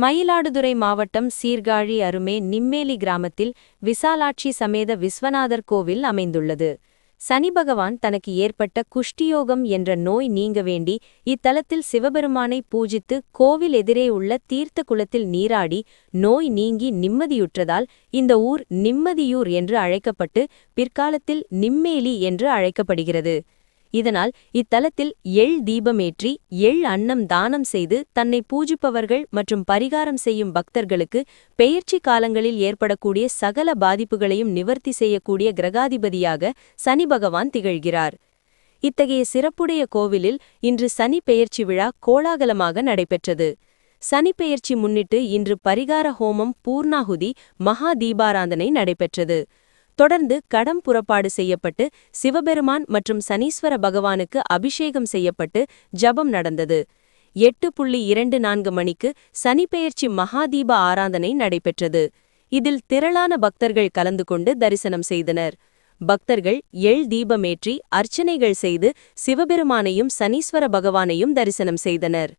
மயிலாடுதுறை மாவட்டம் சீர்காழி அருமே நிம்மேலி கிராமத்தில் விசாலாட்சி சமேத விஸ்வநாதர் கோவில் அமைந்துள்ளது. சனி பகவான் தனக்கு ஏற்பட்ட குஷ்டியோகம் என்ற நோய் நீங்க வேண்டி இத்தலத்தில் சிவபெருமானை பூஜித்து கோவில் எதிரே உள்ள தீர்த்த குளத்தில் நீராடி நோய் நீங்கி நிம்மதியுற்றதால் இந்த ஊர் நிம்மதியூர் என்று அழைக்கப்பட்டு பிற்காலத்தில் நிம்மேலி என்று அழைக்கப்படுகிறது. இதனால் இத்தலத்தில் தீபமேற்றி அன்னம் தானம் செய்து தன்னை பூஜிப்பவர்கள் மற்றும் பரிகாரம் செய்யும் பக்தர்களுக்கு பெயர்ச்சி காலங்களில் ஏற்படக்கூடிய சகல பாதிப்புகளையும் நிவர்த்தி செய்யக்கூடிய கிரகாதிபதியாக சனி பகவான் திகழ்கிறார். இத்தகைய சிறப்புடைய கோவிலில் இன்று சனி பெயர்ச்சி விழா கோலாகலமாக நடைபெற்றது. சனி பெயர்ச்சி முன்னிட்டு இன்று பரிகார ஹோமம் பூர்ணாகுதி மகா தீபாராதனை நடைபெற்றது. தொடர்ந்து கடம் புறப்பாடு செய்யப்பட்டு சிவபெருமான் மற்றும் சனீஸ்வர பகவானுக்கு அபிஷேகம் செய்யப்பட்டு ஜபம் நடந்தது. 8:24 மணிக்கு சனிப்பெயர்ச்சி மகாதீப ஆராதனை நடைபெற்றது. இதில் திரளான பக்தர்கள் கலந்து கொண்டு தரிசனம் செய்தனர். பக்தர்கள் தீபமேற்றி அர்ச்சனைகள் செய்து சிவபெருமானையும் சனீஸ்வர பகவானையும் தரிசனம் செய்தனர்.